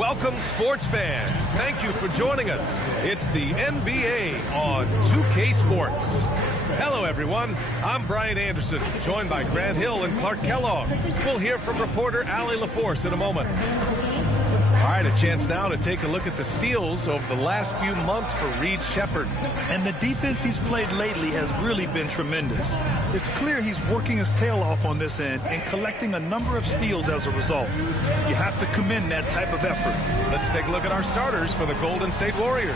Welcome, sports fans. Thank you for joining us. It's the NBA on 2K Sports. Hello, everyone. I'm Brian Anderson, joined by Grant Hill and Clark Kellogg. We'll hear from reporter Allie LaForce in a moment. All right, a chance now to take a look at the steals over the last few months for Reed Sheppard. And the defense he's played lately has really been tremendous. It's clear he's working his tail off on this end and collecting a number of steals as a result. You have to commend that type of effort. Let's take a look at our starters for the Golden State Warriors.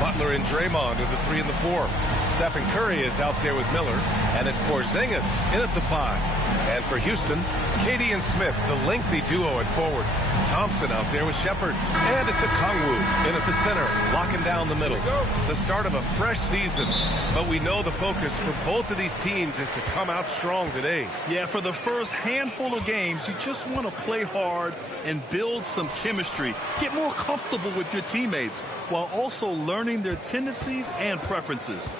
Butler and Draymond are the 3 and the 4. Stephen Curry is out there with Miller, and it's Porzingis in at the 5. And for Houston, KD and Smith, the lengthy duo at forward. Thompson out there with Sheppard. And it's a Kongwu in at the center, locking down the middle. The start of a fresh season, but we know the focus for both of these teams is to come out strong today. Yeah, for the first handful of games, you just want to play hard and build some chemistry. Get more comfortable with your teammates while also learning their tendencies and preferences.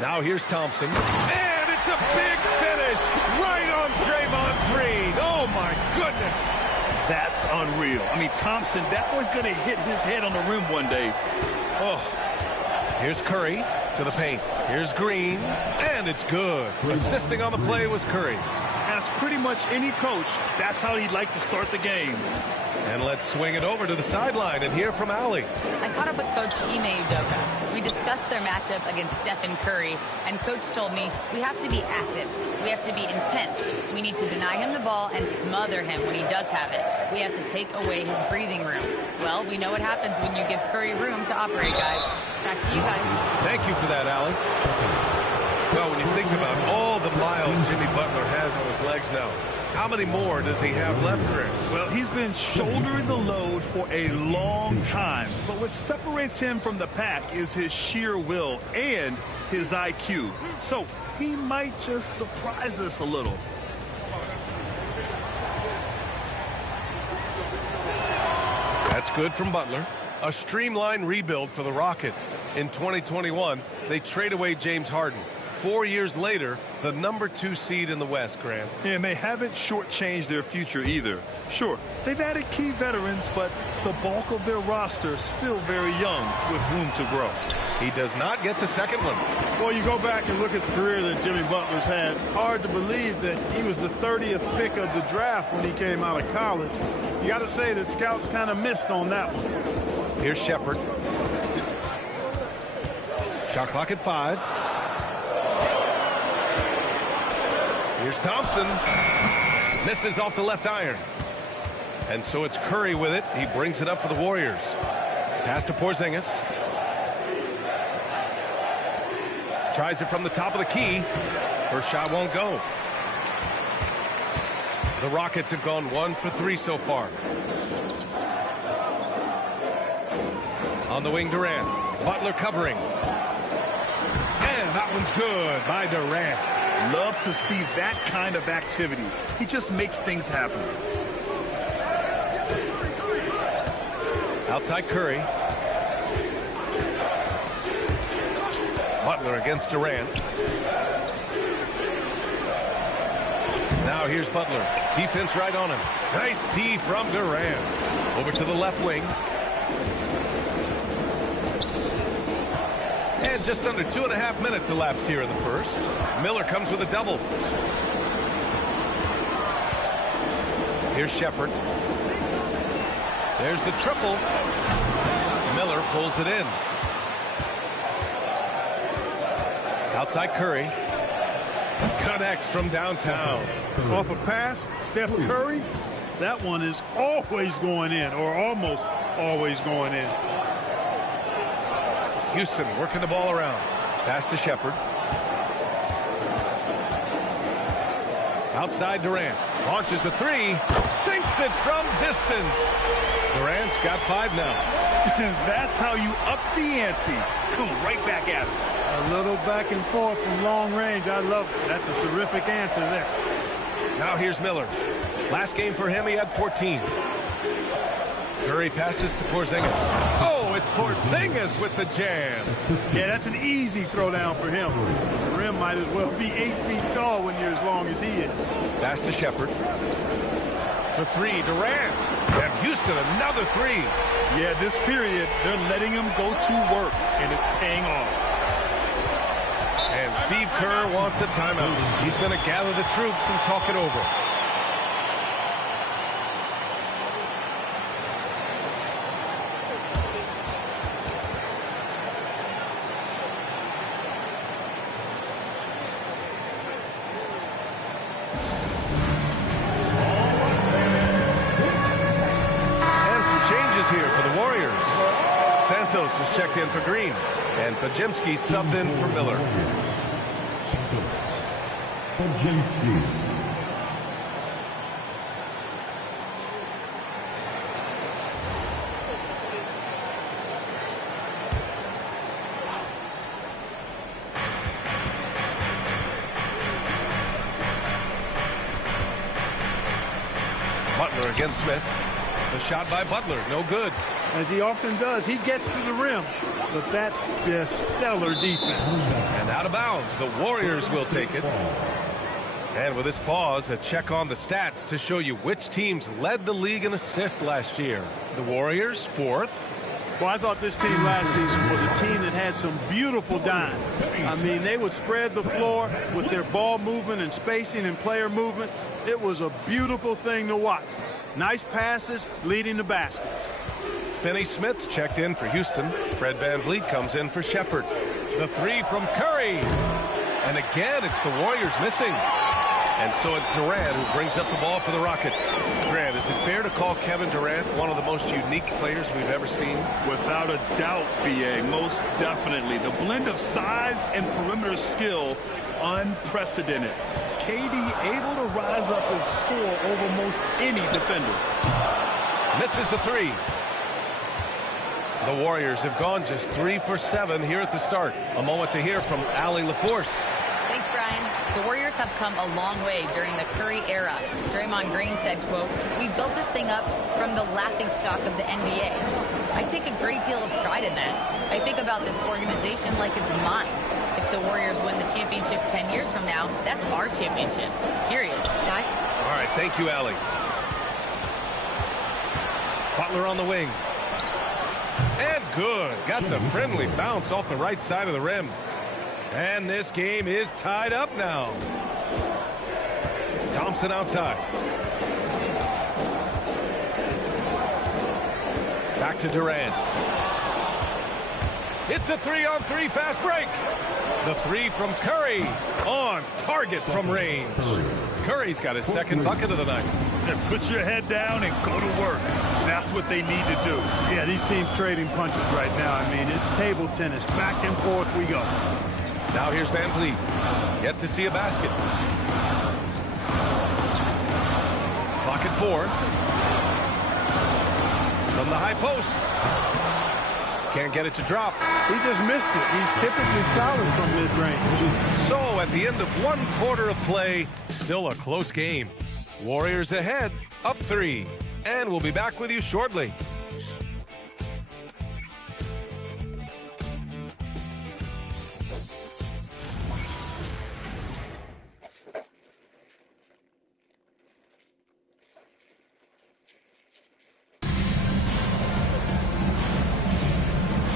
Now here's Thompson. And it's a big finish right on Draymond Green. Oh, my goodness. That's unreal. I mean, Thompson, that boy's going to hit his head on the rim one day. Oh. Here's Curry to the paint. Here's Green, and it's good. Assisting on the play was Curry. As pretty much any coach, that's how he'd like to start the game. And let's swing it over to the sideline and hear from Allie. I caught up with Coach Ime Udoka. We discussed their matchup against Stephen Curry, and Coach told me we have to be active. We have to be intense. We need to deny him the ball and smother him when he does have it. We have to take away his breathing room. Well, we know what happens when you give Curry room to operate, guys. Back to you guys. Thank you for that, Allie. Well, when you think about all the miles Jimmy Butler has on his legs now, how many more does he have left, Grant? Well, he's been shouldering the load for a long time. But what separates him from the pack is his sheer will and his IQ. So he might just surprise us a little. That's good from Butler. A streamlined rebuild for the Rockets. In 2021, they trade away James Harden. 4 years later, the #2 seed in the West, Grant. And they haven't shortchanged their future either. Sure, they've added key veterans, but the bulk of their roster is still very young with room to grow. He does not get the second one. Well, you go back and look at the career that Jimmy Butler's had. Hard to believe that he was the 30th pick of the draft when he came out of college. You got to say that scouts kind of missed on that one. Here's Sheppard. Shot clock at 5. Here's Thompson. Misses off the left iron. And so it's Curry with it. He brings it up for the Warriors. Pass to Porzingis. Tries it from the top of the key. First shot won't go. The Rockets have gone 1 for 3 so far. On the wing, Durant. Butler covering. And that one's good by Durant. Love to see that kind of activity. He just makes things happen. Outside Curry. Butler against Durant. Now here's Butler. Defense right on him. Nice D from Durant. Over to the left wing. And just under 2.5 minutes elapsed here in the first. Miller comes with a double. Here's Sheppard. There's the triple. Miller pulls it in. Outside Curry. Connects from downtown. Off a pass, Steph Curry, that one is always going in, or almost always going in. Houston working the ball around. Pass to Sheppard. Outside Durant. Launches a 3. Sinks it from distance. Durant's got 5 now. That's how you up the ante. Come right back at him. A little back and forth from long range. I love it. That's a terrific answer there. Now here's Miller. Last game for him, he had 14. Curry passes to Porzingis. Oh, it's Porzingis with the jam. Yeah, that's an easy throwdown for him. The rim might as well be 8 feet tall when you're as long as he is. Pass to Sheppard. For three, Durant. And Houston, another three. Yeah, this period, they're letting him go to work, and it's paying off. And Steve Kerr wants a timeout. He's going to gather the troops and talk it over. Here for the Warriors. Santos is checked in for Green, and Pajemski subbed in for Miller. Butler against Smith. The shot by Butler, no good. As he often does, he gets to the rim, but that's just stellar defense. And out of bounds, the Warriors will take it. And with this pause, a check on the stats to show you which teams led the league in assists last year. The Warriors, fourth. Well, I thought this team last season was a team that had some beautiful dime. I mean, they would spread the floor with their ball movement and spacing and player movement. It was a beautiful thing to watch. Nice passes leading to baskets. Finney Smith checked in for Houston. Fred VanVleet comes in for Shepherd. The three from Curry. And again, it's the Warriors missing. And so it's Durant who brings up the ball for the Rockets. Grant, is it fair to call Kevin Durant one of the most unique players we've ever seen? Without a doubt, B.A., most definitely. The blend of size and perimeter skill, unprecedented. KD able to rise up and score over most any defender. Misses the three. The Warriors have gone just 3 for 7 here at the start. A moment to hear from Allie LaForce. Thanks, Brian. The Warriors have come a long way during the Curry era. Draymond Green said, quote, "We built this thing up from the laughingstock of the NBA." I take a great deal of pride in that. I think about this organization like it's mine. If the Warriors win the championship 10 years from now, that's our championship, period. Guys? All right, thank you, Allie. Butler on the wing. And good. Got the friendly bounce off the right side of the rim. And this game is tied up now. Thompson outside. Back to Durant. It's a 3-on-3 fast break. The three from Curry on target from range. Curry's got his second bucket of the night. And put your head down and go to work. That's what they need to do. Yeah, these teams trading punches right now. I mean, it's table tennis. Back and forth we go. Now here's VanVleet. Yet to see a basket. Clock at 4. From the high post. Can't get it to drop. He just missed it. He's typically solid from mid-range. So at the end of 1 quarter of play, still a close game. Warriors ahead, up 3. And we'll be back with you shortly.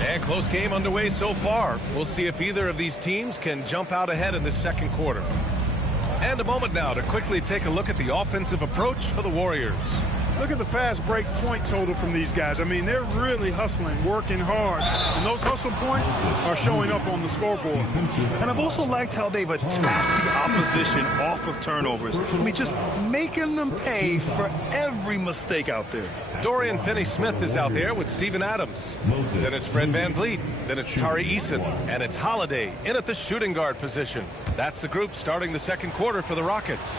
And close game underway so far. We'll see if either of these teams can jump out ahead in the second quarter. And a moment now to quickly take a look at the offensive approach for the Warriors. Look at the fast break point total from these guys. I mean, they're really hustling, working hard. And those hustle points are showing up on the scoreboard. And I've also liked how they've attacked the opposition off of turnovers. I mean, just making them pay for every mistake out there. Dorian Finney-Smith is out there with Steven Adams. Then it's Fred VanVleet. Then it's Tari Eason. And it's Holiday in at the shooting guard position. That's the group starting the second quarter for the Rockets.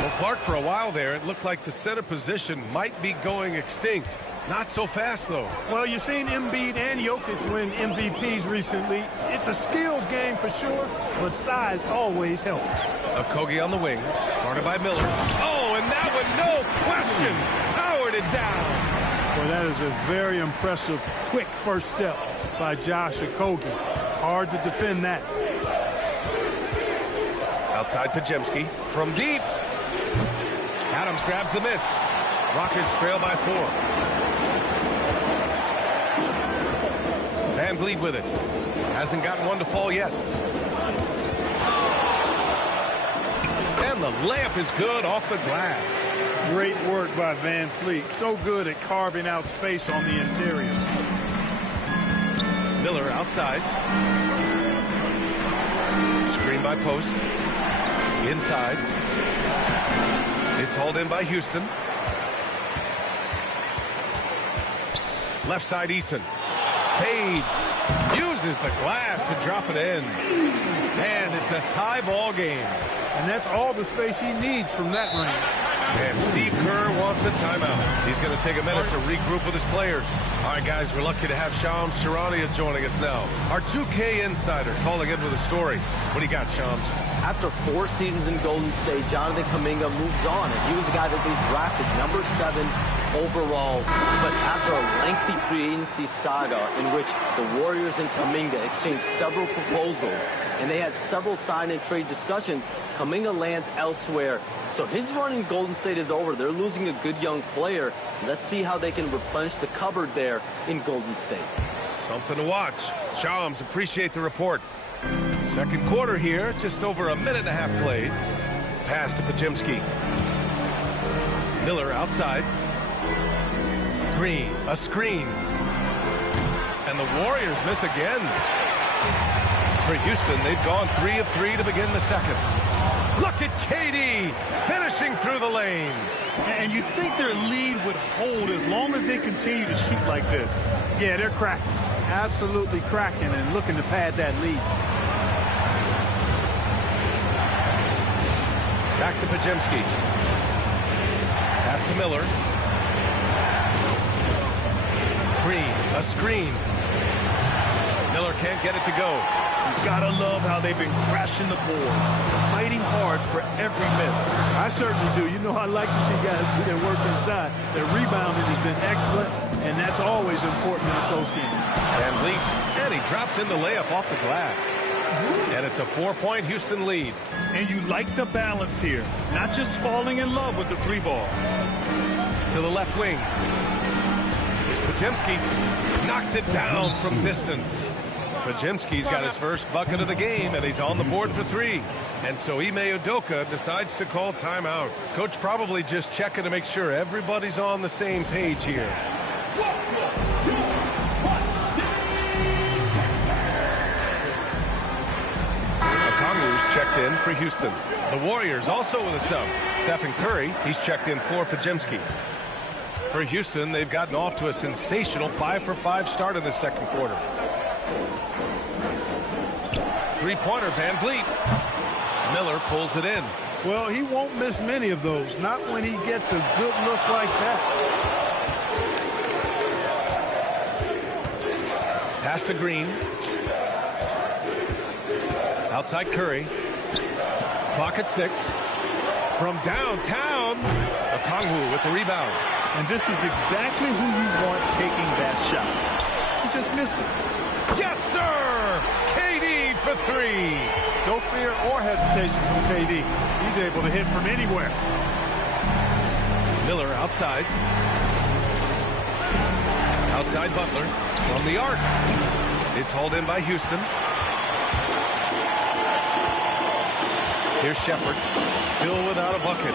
Well, Clark, for a while there, it looked like the center position might be going extinct. Not so fast, though. Well, you've seen Embiid and Jokic win MVPs recently. It's a skills game for sure, but size always helps. Okogie on the wing, guarded by Miller. Oh, and that one, no question, powered it down. Well, that is a very impressive, quick first step by Josh Okogie. Hard to defend that. Outside Pajemski from deep. Adams grabs the miss. Rockets trail by 4. Van Vliet with it. Hasn't gotten one to fall yet. And the layup is good off the glass. Great work by Van Vliet. So good at carving out space on the interior. Miller outside. Screen by Post. Inside. It's hauled in by Houston. Left side Eason. Fades. Uses the glass to drop it in. And it's a tie ball game. And that's all the space he needs from that range. And Steve Kerr wants a timeout. He's going to take a minute to regroup with his players. All right, guys, we're lucky to have Shams Charania joining us now. Our 2K insider calling in with a story. What do you got, Shams? After 4 seasons in Golden State, Jonathan Kuminga moves on, and he was the guy that they drafted number 7 overall. But after a lengthy free agency saga in which the Warriors and Kuminga exchanged several proposals, and they had several sign and trade discussions, Kuminga lands elsewhere. So his run in Golden State is over. They're losing a good young player. Let's see how they can replenish the cupboard there in Golden State. Something to watch. Shams, appreciate the report. Second quarter here, just over a minute and a half played. Pass to Pajemski. Miller outside. Green, a screen. And the Warriors miss again. For Houston, they've gone 3 of 3 to begin the second. Look at KD finishing through the lane. And you think their lead would hold as long as they continue to shoot like this. Yeah, they're cracking. Absolutely cracking and looking to pad that lead. Back to Pajemski. Pass to Miller. Green, a screen. Miller can't get it to go. You gotta love how they've been crashing the boards, fighting hard for every miss. I certainly do. You know, I like to see guys do their work inside. Their rebounding has been excellent, and that's always important in a close game. Van Vliet, and he drops in the layup off the glass. And it's a 4-point Houston lead. And you like the balance here, not just falling in love with the 3 ball. To the left wing. Here's Pajemski. Knocks it down from distance. Pajemski's got his first bucket of the game, and he's on the board for 3. And so Ime Udoka decides to call timeout. Coach probably just checking to make sure everybody's on the same page here. Okongwu's checked in for Houston. The Warriors also with a sub. Stephen Curry, he's checked in for Pajemski. For Houston, they've gotten off to a sensational 5-for-5 start in the second quarter. Three-pointer, Van Vliet. Miller pulls it in. Well, he won't miss many of those, not when he gets a good look like that. Pass to Green. Outside Curry. Clock at 6. From downtown, Okongwu with the rebound. And this is exactly who you want taking that shot. He just missed it. Yes, sir! KD for 3. No fear or hesitation from KD. He's able to hit from anywhere. Miller outside. Outside Butler from the arc. It's hauled in by Houston. Here's Shepard, still without a bucket.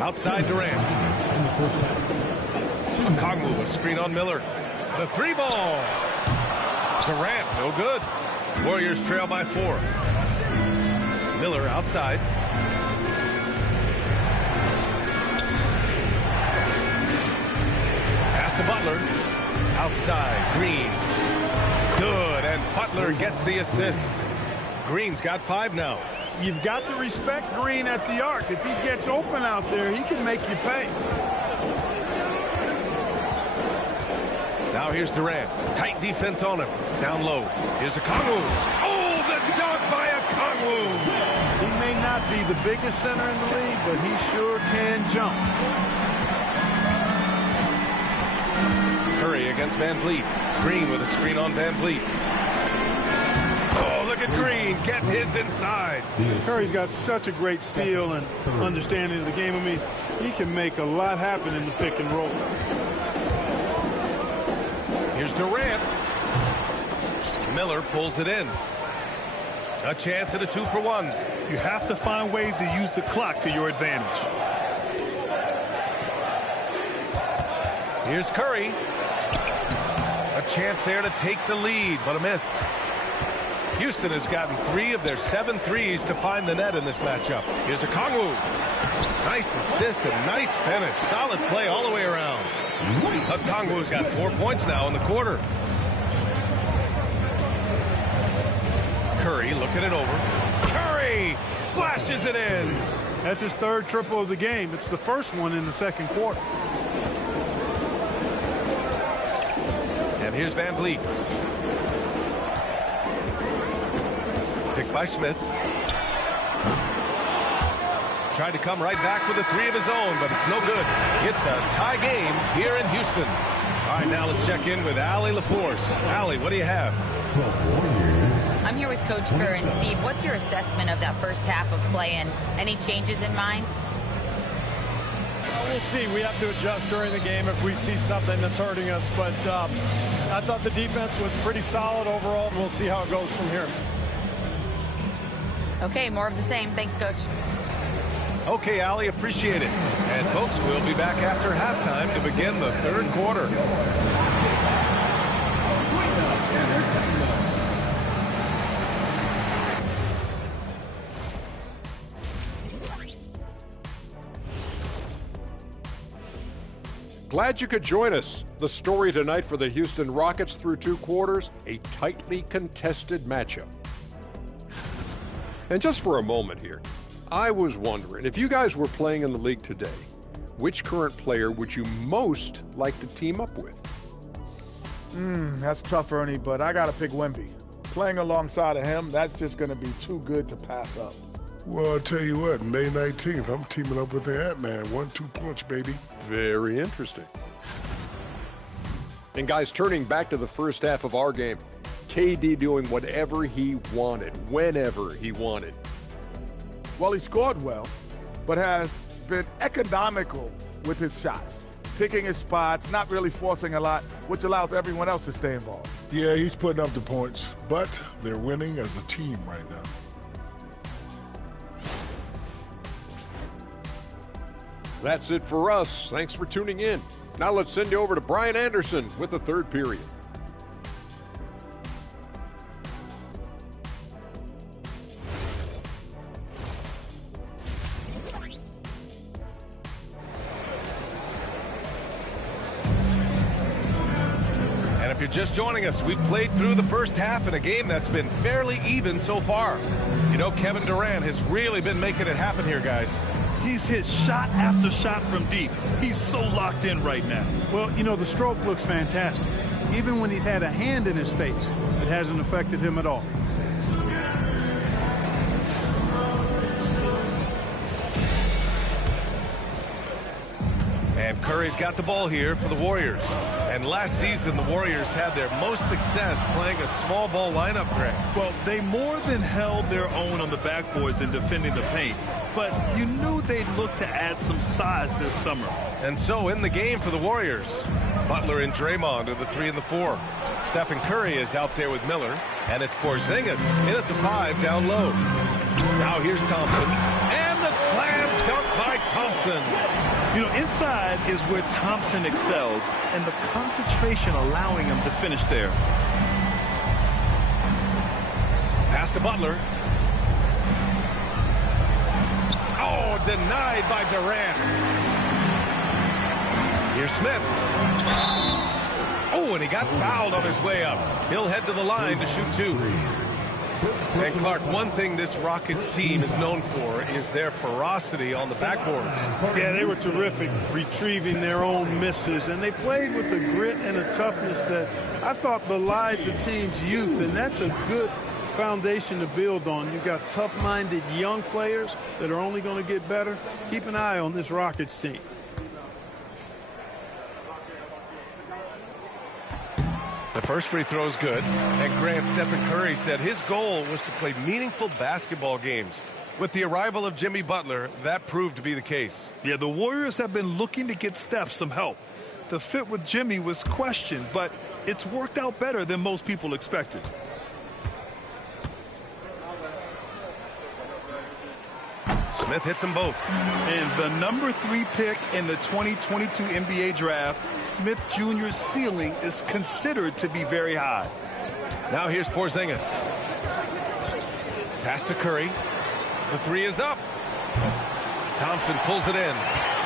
Outside Durant. Okongwu, a screen on Miller. The 3 ball. Durant, no good. Warriors trail by 4. Miller outside. Pass to Butler. Outside, Green. Good, and Butler gets the assist. Green's got 5 now. You've got to respect Green at the arc. If he gets open out there, he can make you pay. Now here's Durant. Tight defense on him. Down low. Here's Okongwu. Oh, the dunk by Okongwu. He may not be the biggest center in the league, but he sure can jump. Curry against Van Vliet. Green with a screen on Van Vliet. Oh, look at Green getting his inside. Curry's got such a great feel and understanding of the game. I mean, he can make a lot happen in the pick and roll. Here's Durant. Miller pulls it in. A chance at a 2-for-1. You have to find ways to use the clock to your advantage. Here's Curry. A chance there to take the lead, but a miss. Houston has gotten 3 of their 7 threes to find the net in this matchup. Here's Okongwu. Nice assist and nice finish. Solid play all the way around. Okongwu's got 4 points now in the quarter. Curry looking it over. Curry splashes it in. That's his 3rd triple of the game. It's the first one in the 2nd quarter. And here's Van Vliet. Picked by Smith. Tried to come right back with a 3 of his own, but it's no good. It's a tie game here in Houston. All right, now let's check in with Allie LaForce. Allie, what do you have? I'm here with Coach Kerr. And Steve, what's your assessment of that first half of play, and any changes in mind? Well, we'll see. We have to adjust during the game if we see something that's hurting us. But I thought the defense was pretty solid overall. We'll see how it goes from here. Okay, more of the same. Thanks, Coach. Okay, Allie, appreciate it. And folks, we'll be back after halftime to begin the 3rd quarter. Glad you could join us. The story tonight for the Houston Rockets through 2 quarters, a tightly contested matchup. And just for a moment here, I was wondering, if you guys were playing in the league today, which current player would you most like to team up with? That's tough, Ernie, but I got to pick Wemby. Playing alongside of him, that's just going to be too good to pass up. Well, I'll tell you what, May 19th, I'm teaming up with the Ant-Man. 1-2 punch, baby. Very interesting. And guys, turning back to the first half of our game, KD doing whatever he wanted, whenever he wanted. Well, he scored well, but has been economical with his shots. Picking his spots, not really forcing a lot, which allows everyone else to stay involved. Yeah, he's putting up the points, but they're winning as a team right now. That's it for us. Thanks for tuning in. Now let's send you over to Brian Anderson with the 3rd period. And if you're just joining us, we played through the first half in a game that's been fairly even so far. You know, Kevin Durant has really been making it happen here, guys. He's hit shot after shot from deep. He's so locked in right now. Well, you know, the stroke looks fantastic. Even when he's had a hand in his face, it hasn't affected him at all. And Curry's got the ball here for the Warriors. And last season, the Warriors had their most success playing a small ball lineup, Greg. Well, they more than held their own on the backboards in defending the paint. But you knew they'd look to add some size this summer. And so in the game for the Warriors, Butler and Draymond are the 3 and the 4. Stephen Curry is out there with Miller. And it's Porzingis in at the 5 down low. Now here's Thompson. And the slam dunk by Thompson. You know, inside is where Thompson excels, and the concentration allowing him to finish there. Pass to Butler. Oh, denied by Durant. Here's Smith. Oh, and he got fouled on his way up. He'll head to the line to shoot 2. And Clark, one thing this Rockets team is known for is their ferocity on the backboards. Yeah, they were terrific retrieving their own misses, and they played with a grit and a toughness that I thought belied the team's youth, and that's a good foundation to build on. You've got tough-minded young players that are only going to get better. Keep an eye on this Rockets team. The First free throw is good. And Grant, Stephen Curry said his goal was to play meaningful basketball games. With the arrival of Jimmy Butler, that proved to be the case. Yeah, the Warriors have been looking to get Steph some help. The fit with Jimmy was questioned, but it's worked out better than most people expected. Smith hits them both. And the number 3 pick in the 2022 NBA draft, Smith Jr.'s ceiling is considered to be very high. Now here's Porzingis. Pass to Curry. The 3 is up. Thompson pulls it in.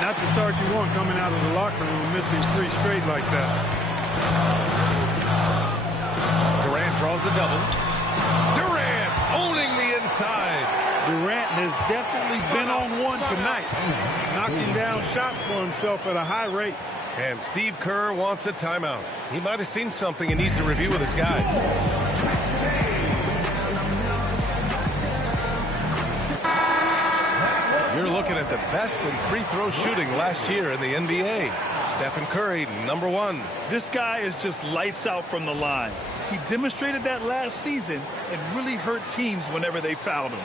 Not the start you want coming out of the locker room, missing 3 straight like that. Durant draws the double. Durant owning the inside. Durant has definitely been on one tonight, knocking down shots for himself at a high rate. And Steve Kerr wants a timeout. He might have seen something and needs to review with his guys. You're looking at the best in free throw shooting last year in the NBA. Stephen Curry, number 1. This guy is just lights out from the line. He demonstrated that last season and really hurt teams whenever they fouled him.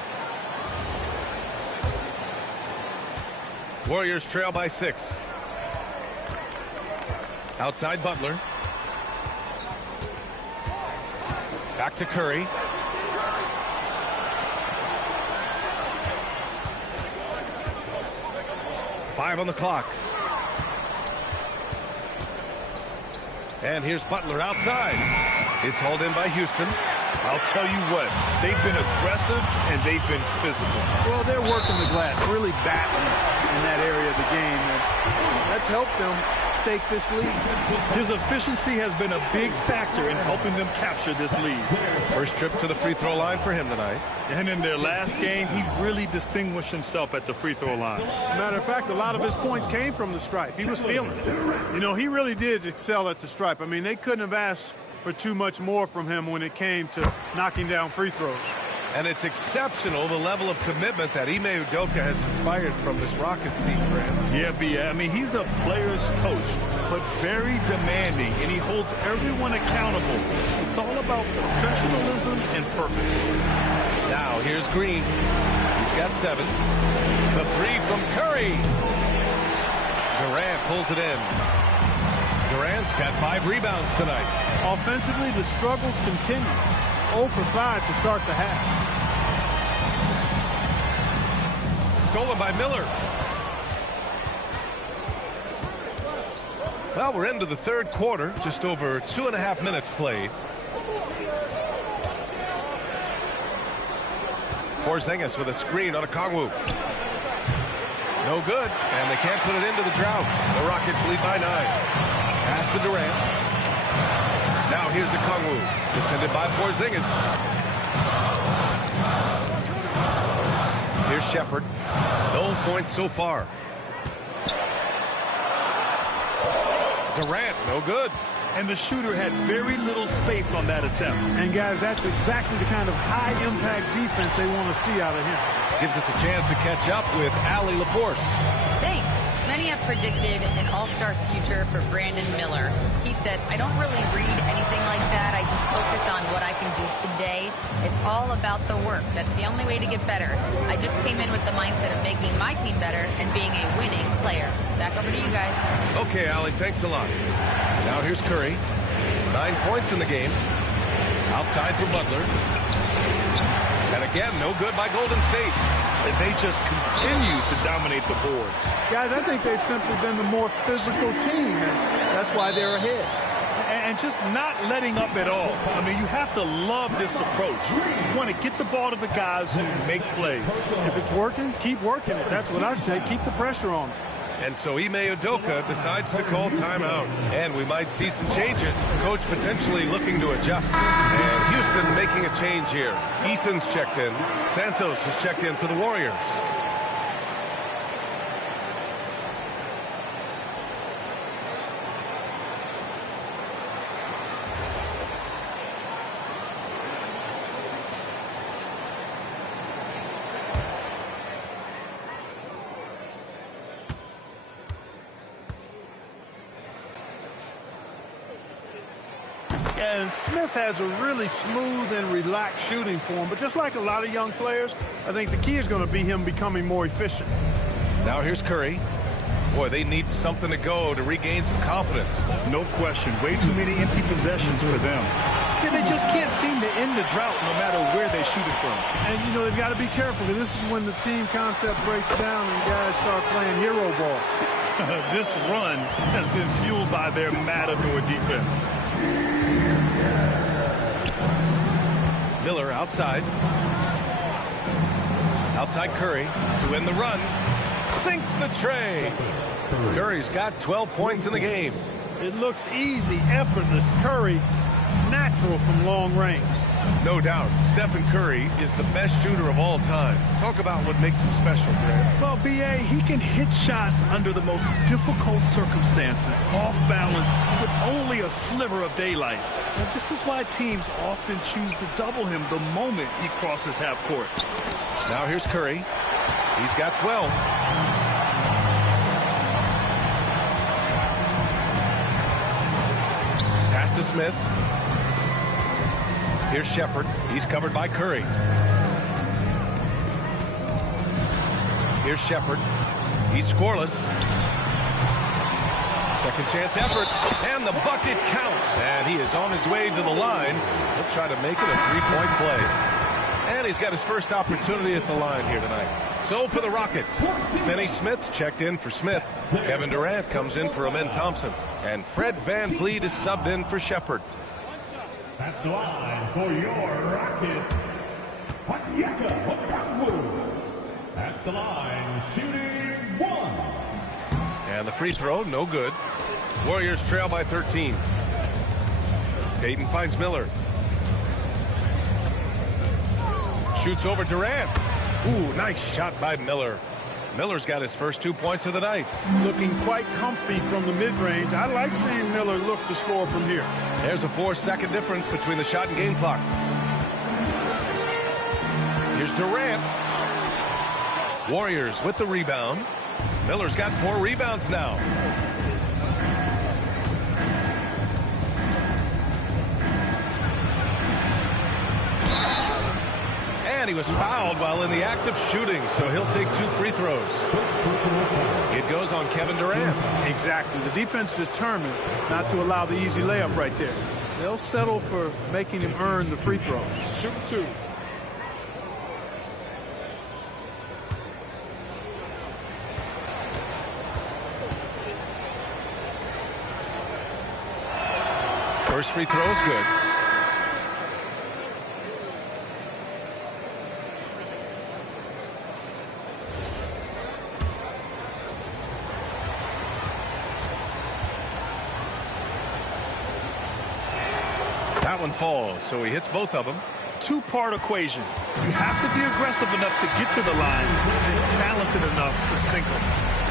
Warriors trail by 6. Outside Butler. Back to Curry. Five on the clock. And here's Butler outside. It's hauled in by Houston. I'll tell you what, they've been aggressive and they've been physical. Well, they're working the glass, really battling in that area of the game, and that's helped them stake this lead. His efficiency has been a big factor in helping them capture this lead. First trip to the free throw line for him tonight. And in their last game, he really distinguished himself at the free throw line. Matter of fact, a lot of his points came from the stripe. He was feeling it. You know, he really did excel at the stripe. I mean, they couldn't have asked for too much more from him when it came to knocking down free throws. And it's exceptional, the level of commitment that Ime Udoka has inspired from this Rockets team, Grant. Yeah, B.A. I mean, he's a player's coach, but very demanding, and he holds everyone accountable. It's all about professionalism and purpose. Now, here's Green. He's got 7. The 3 from Curry. Durant pulls it in. Durant's got 5 rebounds tonight. Offensively, the struggles continue. 0 for 5 to start the half. Stolen by Miller. Well, we're into the third quarter. Just over 2.5 minutes played. Porzingis with a screen on a Kongwu. No good, and they can't put it into the drought. The Rockets lead by 9. Pass to Durant. Now here's a Kongwu, defended by Porzingis. Here's Shepard. No points so far. Durant, no good. And the shooter had very little space on that attempt. And guys, that's exactly the kind of high-impact defense they want to see out of him. Gives us a chance to catch up with Allie LaForce. Thanks. Many have predicted an all-star future for Brandon Miller. He said, I don't really read anything like that. I just focus on what I can do today. It's all about the work. That's the only way to get better. I just came in with the mindset of making my team better and being a winning player. Back over to you guys. Okay, Allie, thanks a lot. Now here's Curry. 9 points in the game. Outside for Butler. And again, no good by Golden State. And they just continue to dominate the boards. Guys, I think they've simply been the more physical team, and that's why they're ahead. And just not letting up at all. I mean, you have to love this approach. You want to get the ball to the guys who make plays. If it's working, keep working it. That's what I say. Keep the pressure on them. And so Ime Udoka decides to call timeout. And we might see some changes. Coach potentially looking to adjust. And Houston making a change here. Easton's checked in. Santos has checked in for the Warriors. And Smith has a really smooth and relaxed shooting form, but just like a lot of young players, I think the key is going to be him becoming more efficient. Now here's Curry. Boy, they need something to go to regain some confidence. No question. Way too many empty possessions for them. Yeah, they just can't seem to end the drought no matter where they shoot it from. And, you know, they've got to be careful, because this is when the team concept breaks down and guys start playing hero ball. This run has been fueled by their Matador defense. Miller outside. Outside Curry to win the run. Sinks the tray. Curry's got 12 points in the game. It looks easy, effortless. Curry, natural from long range. No doubt, Stephen Curry is the best shooter of all time. Talk about what makes him special, Grant. Well, B.A., he can hit shots under the most difficult circumstances, off balance, with only a sliver of daylight. And this is why teams often choose to double him the moment he crosses half court. Now here's Curry. He's got 12. Pass to Smith. Here's Shepard. He's covered by Curry. Here's Shepard. He's scoreless. Second chance effort. And the bucket counts. And he is on his way to the line. He'll try to make it a three-point play. And he's got his first opportunity at the line here tonight. So for the Rockets, Finney Smith checked in for Smith. Kevin Durant comes in for Amen Thompson. And Fred VanVleet is subbed in for Shepard. At the line for your Rockets, at the line, shooting 1. And the free throw, no good. Warriors trail by 13. Payton finds Miller. Shoots over Durant. Ooh, nice shot by Miller. Miller's got his first 2 points of the night. Looking quite comfy from the mid-range. I like seeing Miller look to score from here. There's a 4-second difference between the shot and game clock. Here's Durant. Warriors with the rebound. Miller's got 4 rebounds now. And he was fouled while in the act of shooting, so he'll take 2 free throws. It goes on Kevin Durant. Exactly. The defense determined not to allow the easy layup right there. They'll settle for making him earn the free throws. Shoot 2. First free throw is good. That one falls, so he hits both of them. Two-part equation. You have to be aggressive enough to get to the line and talented enough to sink them.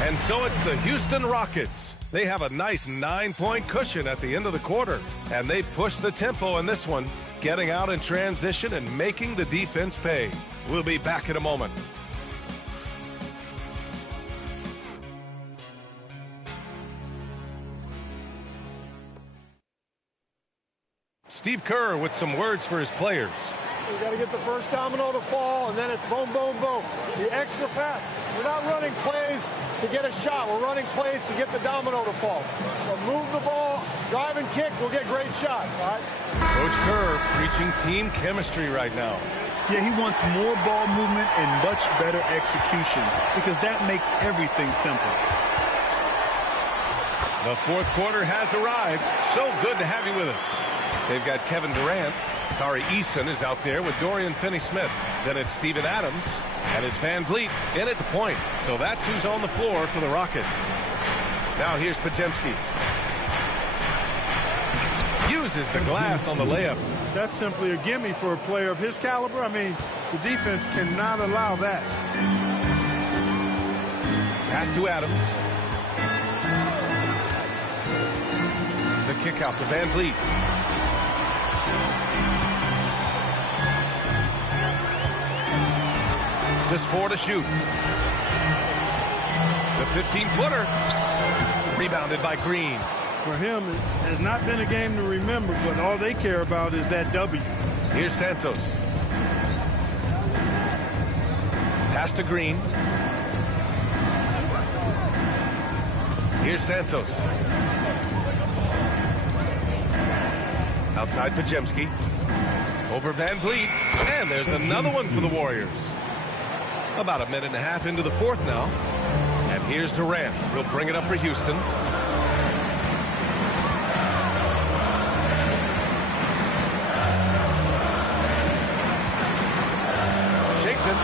And so it's the Houston Rockets. They have a nice 9-point cushion at the end of the quarter. And they push the tempo in this one, getting out in transition and making the defense pay. We'll be back in a moment. Steve Kerr with some words for his players. We got to get the first domino to fall, and then it's boom, boom, boom. The extra pass. We're not running plays to get a shot. We're running plays to get the domino to fall. So move the ball, drive and kick. We'll get great shots, all right? Coach Kerr preaching team chemistry right now. Yeah, he wants more ball movement and much better execution because that makes everything simple. The fourth quarter has arrived. So good to have you with us. They've got Kevin Durant. Tari Eason is out there with Dorian Finney-Smith. Then it's Steven Adams. And it's VanVleet in at the point. So that's who's on the floor for the Rockets. Now here's Podziemski. Uses the glass on the layup. That's simply a gimme for a player of his caliber. I mean, the defense cannot allow that. Pass to Adams. The kick out to VanVleet. Just 4 to shoot. The 15-footer. Rebounded by Green. For him, it has not been a game to remember, but all they care about is that W. Here's Santos. Pass to Green. Here's Santos. Outside Pajemski. Over Van Vliet. And there's another one for the Warriors. About a minute and a half into the fourth now. And here's Durant. He'll bring it up for Houston. Shakes it.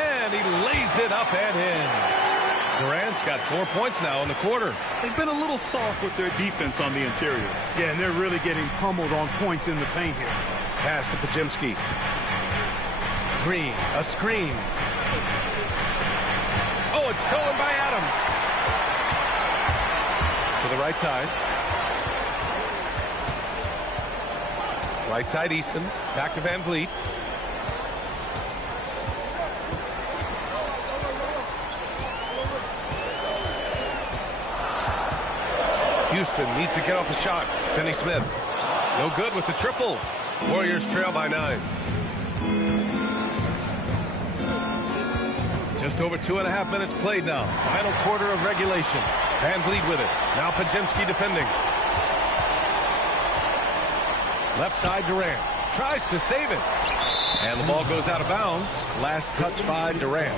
And he lays it up and in. Durant's got 4 points now in the quarter. They've been a little soft with their defense on the interior. Yeah, and they're really getting pummeled on points in the paint here. Pass to Pajemski. Green, a screen. Oh, it's stolen by Adams. To the right side. Right side Easton. Back to Van Vliet. Houston needs to get off a shot. Finney-Smith. No good with the triple. Warriors trail by 9. Just over 2.5 minutes played now. Final quarter of regulation. Van Vliet with it. Now Pajemski defending. Left side Durant. Tries to save it. And the ball goes out of bounds. Last touch by Durant.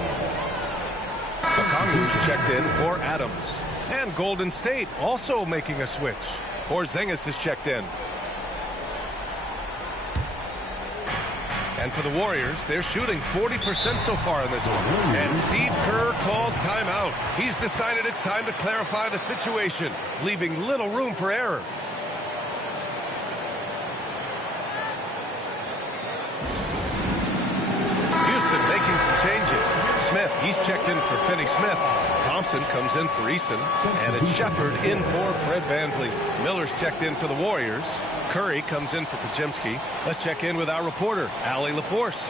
Sengun checked in for Adams. And Golden State also making a switch. Porzingis is checked in. And for the Warriors, they're shooting 40% so far in this one. And Steve Kerr calls timeout. He's decided it's time to clarify the situation, leaving little room for error. Houston making some changes. Smith, he's checked in for Finney-Smith. Thompson comes in for Easton. And it's Shepard in for Fred VanVleet. Miller's checked in for the Warriors. Curry comes in for Pajemski. Let's check in with our reporter, Allie LaForce.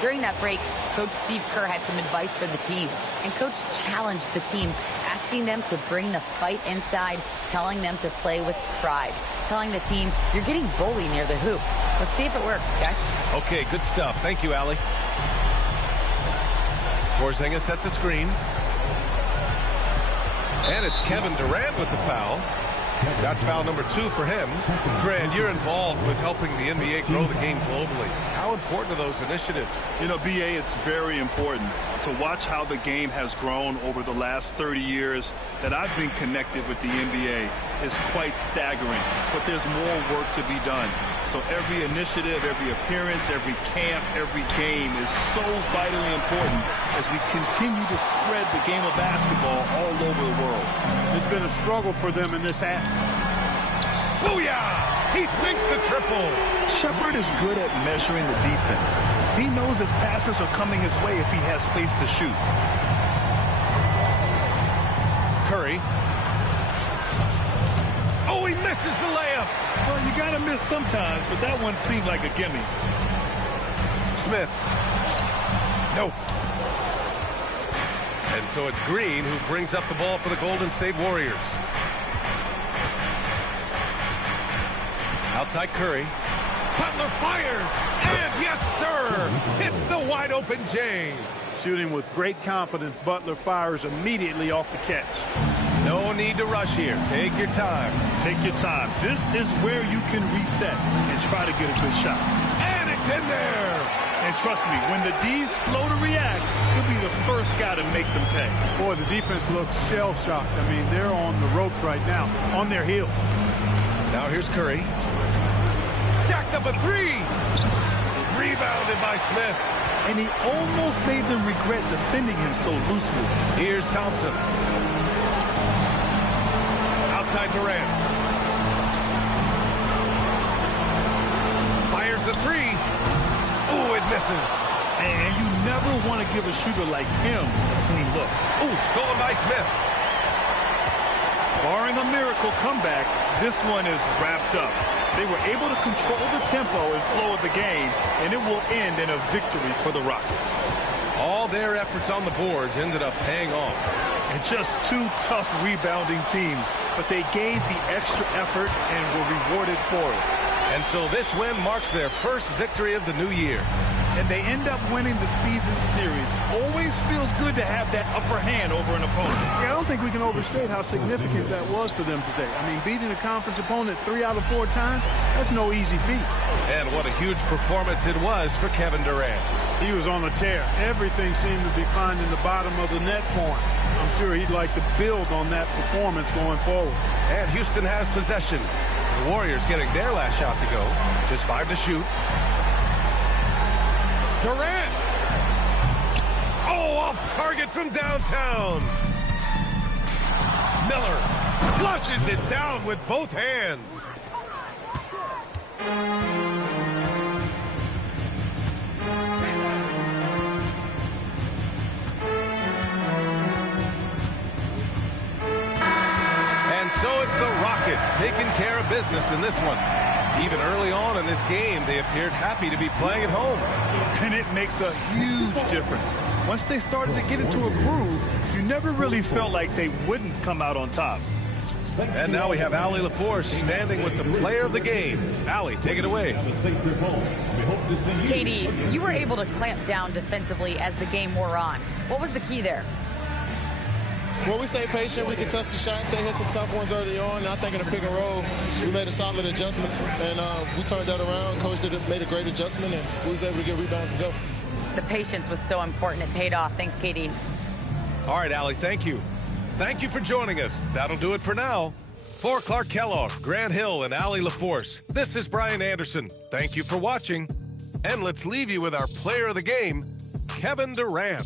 During that break, Coach Steve Kerr had some advice for the team. And Coach challenged the team, asking them to bring the fight inside, telling them to play with pride. Telling the team, you're getting bullied near the hoop. Let's see if it works, guys. Okay, good stuff. Thank you, Allie. Porzingis sets a screen. And it's Kevin Durant with the foul. That's foul number 2 for him. Grant, you're involved with helping the NBA grow the game globally. How important are those initiatives? You know, BA, it's very important to watch how the game has grown over the last 30 years that I've been connected with the NBA is quite staggering. But there's more work to be done. So every initiative, every appearance, every camp, every game is so vitally important as we continue to spread the game of basketball all over the world. It's been a struggle for them in this half. Booyah! He sinks the triple. Shepard is good at measuring the defense. He knows his passes are coming his way if he has space to shoot. Curry. Oh, he misses the layup. Well, you got to miss sometimes, but that one seemed like a gimme. Smith. Nope. And so it's Green who brings up the ball for the Golden State Warriors. Outside Curry. Butler fires. And yes, sir. It's the wide open J. Shooting with great confidence, Butler fires immediately off the catch. No need to rush here. Take your time. Take your time. This is where you can reset and try to get a good shot. And it's in there. And trust me, when the D's slow to react, he'll be the first guy to make them pay. Boy, the defense looks shell-shocked. I mean, they're on the ropes right now, on their heels. Now here's Curry. Jacks up a 3. Rebounded by Smith. And he almost made them regret defending him so loosely. Here's Thompson. Outside Durant. Fires the 3. Ooh, it misses. And you never want to give a shooter like him a clean look. Ooh, stolen by Smith. Barring a miracle comeback, this one is wrapped up. They were able to control the tempo and flow of the game, and it will end in a victory for the Rockets. All their efforts on the boards ended up paying off. And just two tough rebounding teams, but they gave the extra effort and were rewarded for it. And so this win marks their first victory of the new year. And they end up winning the season series. Always feels good to have that upper hand over an opponent. Yeah, I don't think we can overstate how significant that was for them today. I mean, beating a conference opponent 3 out of 4 times, that's no easy feat. And what a huge performance it was for Kevin Durant. He was on a tear. Everything seemed to be finding the bottom of the net for him. I'm sure he'd like to build on that performance going forward. And Houston has possession. The Warriors getting their last shot to go. Just 5 to shoot. Durant! Oh, off target from downtown. Miller flushes it down with both hands. And so it's the Rockets taking care of business in this one. Even early on in this game, they appeared happy to be playing at home. And it makes a huge difference. Once they started to get into a groove, you never really felt like they wouldn't come out on top. And now we have Allie LaForce standing with the player of the game. Allie, take it away. KD, you were able to clamp down defensively as the game wore on. What was the key there? Well, we stayed patient. We could touch the shots. They hit some tough ones early on. And I think in the pick and roll, we made a solid adjustment. And we turned that around. Coach made a great adjustment, and we was able to get rebounds and go. The patience was so important. It paid off. Thanks, KD. All right, Allie, thank you. Thank you for joining us. That'll do it for now. For Clark Kellogg, Grant Hill, and Allie LaForce, this is Brian Anderson. Thank you for watching. And let's leave you with our player of the game, Kevin Durant.